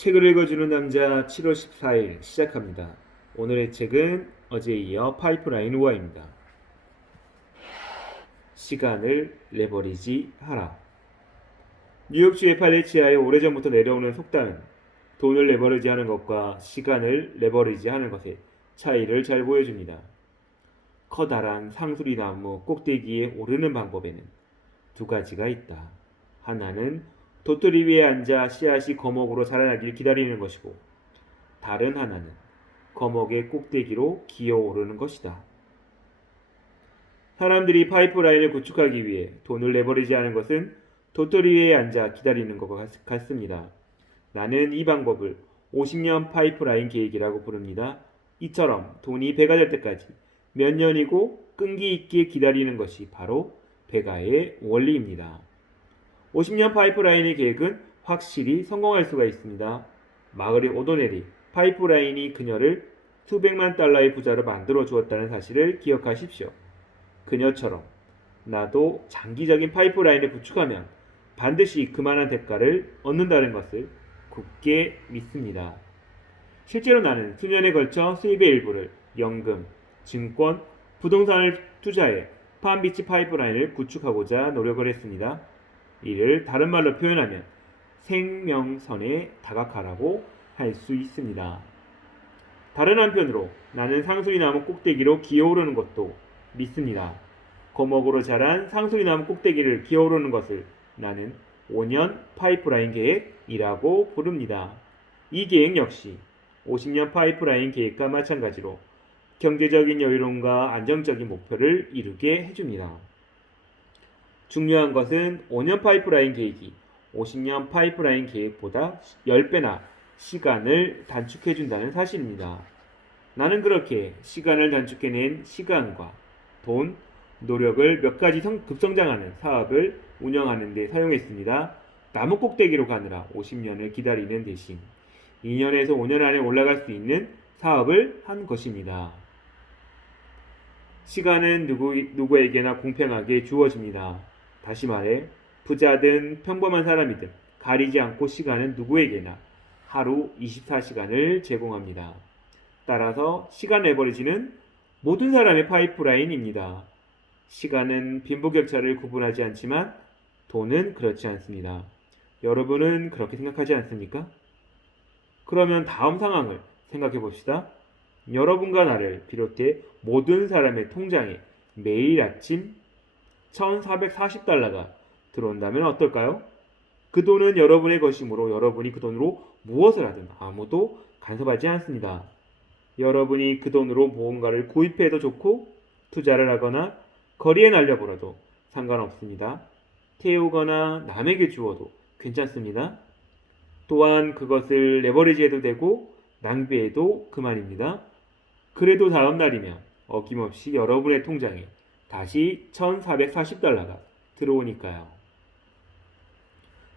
책을 읽어주는 남자 7월 14일 시작합니다. 오늘의 책은 어제에 이어 파이프라인 우화입니다. 시간을 레버리지 하라. 뉴욕주의 팔레치아에 오래전부터 내려오는 속담은 돈을 레버리지하는 것과 시간을 레버리지하는 것의 차이를 잘 보여줍니다. 커다란 상수리나무 꼭대기에 오르는 방법에는 두 가지가 있다. 하나는 도토리 위에 앉아 씨앗이 거목으로 자라나길 기다리는 것이고, 다른 하나는 거목의 꼭대기로 기어오르는 것이다. 사람들이 파이프라인을 구축하기 위해 돈을 레버리지하는 것은 도토리 위에 앉아 기다리는 것과 같습니다. 나는 이 방법을 50년 파이프라인 계획이라고 부릅니다. 이처럼 돈이 배가 될 때까지 몇 년이고 끈기 있게 기다리는 것이 바로 배가의 원리입니다. 50년 파이프라인의 계획은 확실히 성공할 수가 있습니다. 마그릿 오도넬이 파이프라인이 그녀를 수백만 달러의 부자로 만들어 주었다는 사실을 기억하십시오. 그녀처럼 나도 장기적인 파이프라인을 구축하면 반드시 그만한 대가를 얻는다는 것을 굳게 믿습니다. 실제로 나는 수년에 걸쳐 수입의 일부를 연금, 증권, 부동산을 투자해 팜비치 파이프라인을 구축하고자 노력을 했습니다. 이를 다른 말로 표현하면 생명선에 다가가라고 할 수 있습니다. 다른 한편으로 나는 상수리나무 꼭대기로 기어오르는 것도 믿습니다. 거목으로 자란 상수리나무 꼭대기를 기어오르는 것을 나는 5년 파이프라인 계획이라고 부릅니다. 이 계획 역시 50년 파이프라인 계획과 마찬가지로 경제적인 여유로움과 안정적인 목표를 이루게 해줍니다. 중요한 것은 5년 파이프라인 계획이 50년 파이프라인 계획보다 10배나 시간을 단축해준다는 사실입니다. 나는 그렇게 시간을 단축해낸 시간과 돈, 노력을 몇 가지 급성장하는 사업을 운영하는 데 사용했습니다. 나무 꼭대기로 가느라 50년을 기다리는 대신 2년에서 5년 안에 올라갈 수 있는 사업을 한 것입니다. 시간은 누구에게나 공평하게 주어집니다. 다시 말해 부자든 평범한 사람이든 가리지 않고 시간은 누구에게나 하루 24시간을 제공합니다. 따라서 시간 레버리지는 모든 사람의 파이프라인입니다. 시간은 빈부격차를 구분하지 않지만 돈은 그렇지 않습니다. 여러분은 그렇게 생각하지 않습니까? 그러면 다음 상황을 생각해 봅시다. 여러분과 나를 비롯해 모든 사람의 통장에 매일 아침 1440달러가 들어온다면 어떨까요? 그 돈은 여러분의 것이므로 여러분이 그 돈으로 무엇을 하든 아무도 간섭하지 않습니다. 여러분이 그 돈으로 무언가를 구입해도 좋고 투자를 하거나 거리에 날려버려도 상관없습니다. 태우거나 남에게 주어도 괜찮습니다. 또한 그것을 레버리지해도 되고 낭비해도 그만입니다. 그래도 다음 날이면 어김없이 여러분의 통장에 다시 1440달러가 들어오니까요.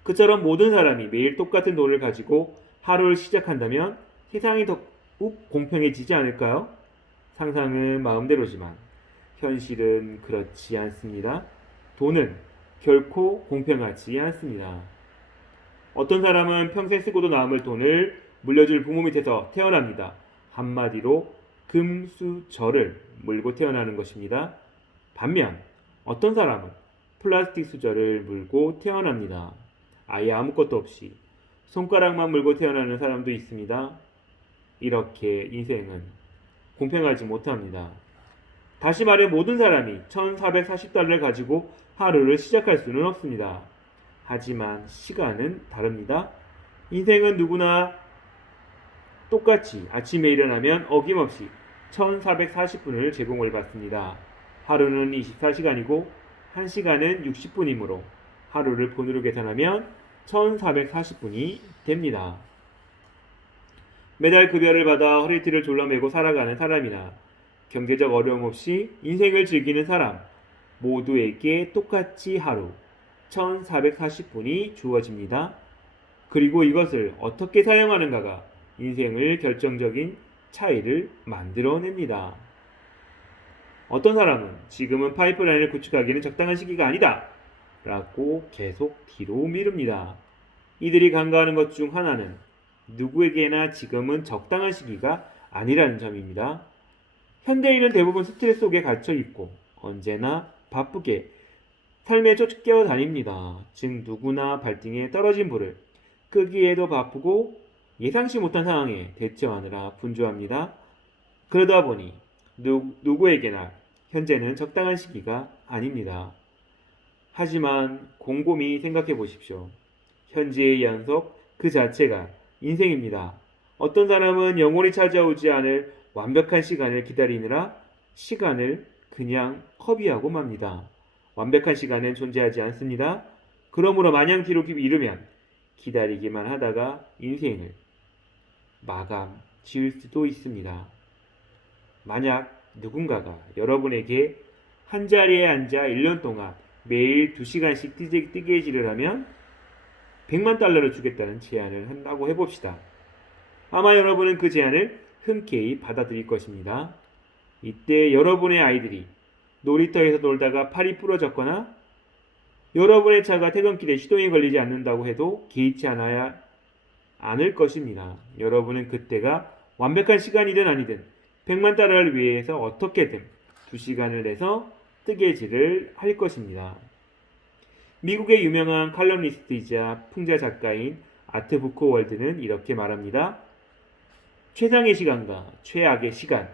그처럼 모든 사람이 매일 똑같은 돈을 가지고 하루를 시작한다면 세상이 더욱 공평해지지 않을까요? 상상은 마음대로지만 현실은 그렇지 않습니다. 돈은 결코 공평하지 않습니다. 어떤 사람은 평생 쓰고도 남을 돈을 물려줄 부모 밑에서 태어납니다. 한마디로 금수저를 물고 태어나는 것입니다. 반면 어떤 사람은 플라스틱 수저를 물고 태어납니다. 아예 아무것도 없이 손가락만 물고 태어나는 사람도 있습니다. 이렇게 인생은 공평하지 못합니다. 다시 말해 모든 사람이 1440달러를 가지고 하루를 시작할 수는 없습니다. 하지만 시간은 다릅니다. 인생은 누구나 똑같이 아침에 일어나면 어김없이 1440분을 제공을 받습니다. 하루는 24시간이고 1시간은 60분이므로 하루를 분으로 계산하면 1440분이 됩니다. 매달 급여를 받아 허리띠를 졸라매고 살아가는 사람이나 경제적 어려움 없이 인생을 즐기는 사람 모두에게 똑같이 하루 1440분이 주어집니다. 그리고 이것을 어떻게 사용하는가가 인생을 결정적인 차이를 만들어냅니다. 어떤 사람은 지금은 파이프라인을 구축하기는 적당한 시기가 아니다 라고 계속 뒤로 미룹니다. 이들이 간과하는 것 중 하나는 누구에게나 지금은 적당한 시기가 아니라는 점입니다. 현대인은 대부분 스트레스 속에 갇혀 있고 언제나 바쁘게 삶에 쫓겨 다닙니다. 즉 누구나 발등에 떨어진 불을 끄기에도 바쁘고 예상치 못한 상황에 대처하느라 분주합니다. 그러다 보니 누구에게나 현재는 적당한 시기가 아닙니다. 하지만 곰곰이 생각해 보십시오. 현재의 연속 그 자체가 인생입니다. 어떤 사람은 영원히 찾아오지 않을 완벽한 시간을 기다리느라 시간을 그냥 허비하고 맙니다. 완벽한 시간은 존재하지 않습니다. 그러므로 마냥 뒤로 미루면 기다리기만 하다가 인생을 마감 지을 수도 있습니다. 만약 누군가가 여러분에게 한 자리에 앉아 1년 동안 매일 2시간씩 뜨개질을 하면 100만 달러를 주겠다는 제안을 한다고 해봅시다. 아마 여러분은 그 제안을 흔쾌히 받아들일 것입니다. 이때 여러분의 아이들이 놀이터에서 놀다가 팔이 부러졌거나 여러분의 차가 퇴근길에 시동이 걸리지 않는다고 해도 개의치 않을 것입니다. 여러분은 그때가 완벽한 시간이든 아니든 100만 달러를 위해서 어떻게든 2시간을 내서 뜨개질을 할 것입니다. 미국의 유명한 칼럼니스트이자 풍자 작가인 아트 부코월드는 이렇게 말합니다. 최상의 시간과 최악의 시간.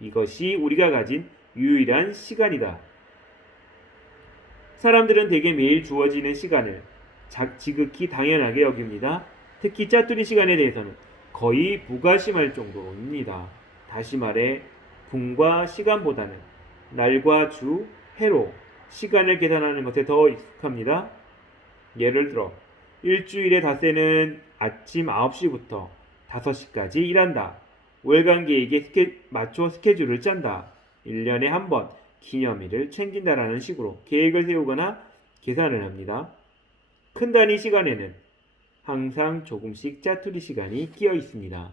이것이 우리가 가진 유일한 시간이다. 사람들은 대개 매일 주어지는 시간을 지극히 당연하게 여깁니다. 특히 짜투리 시간에 대해서는 거의 무관심할 정도입니다. 다시 말해 분과 시간보다는 날과 주, 해로 시간을 계산하는 것에 더 익숙합니다. 예를 들어 일주일의 닷새는 아침 9시부터 5시까지 일한다. 월간 계획에 맞춰 스케줄을 짠다. 1년에 한 번 기념일을 챙긴다라는 식으로 계획을 세우거나 계산을 합니다. 큰 단위 시간에는 항상 조금씩 짜투리 시간이 끼어 있습니다.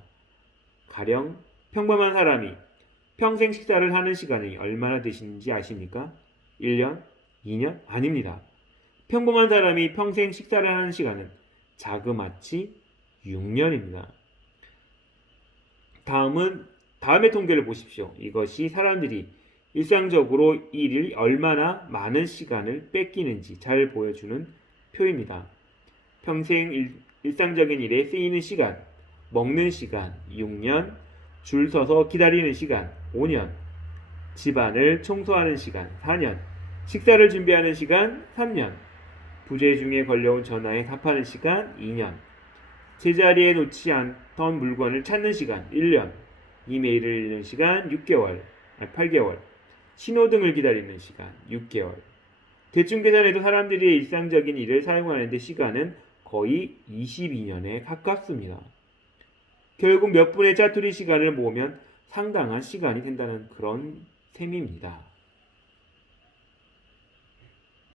가령 평범한 사람이 평생 식사를 하는 시간이 얼마나 되시는지 아십니까? 1년? 2년? 아닙니다. 평범한 사람이 평생 식사를 하는 시간은 자그마치 6년입니다. 다음의 통계를 보십시오. 이것이 사람들이 일상적으로 일을 얼마나 많은 시간을 뺏기는지 잘 보여주는 표입니다. 평생 일상적인 일에 쓰이는 시간, 먹는 시간 6년, 줄 서서 기다리는 시간 5년, 집안을 청소하는 시간 4년, 식사를 준비하는 시간 3년, 부재 중에 걸려온 전화에 답하는 시간 2년, 제자리에 놓지 않던 물건을 찾는 시간 1년, 이메일을 읽는 시간 8개월, 신호등을 기다리는 시간 6개월. 대충 계산해도 사람들이 일상적인 일을 사용하는 데 시간은 거의 22년에 가깝습니다. 결국 몇 분의 짜투리 시간을 모으면 상당한 시간이 된다는 그런 셈입니다.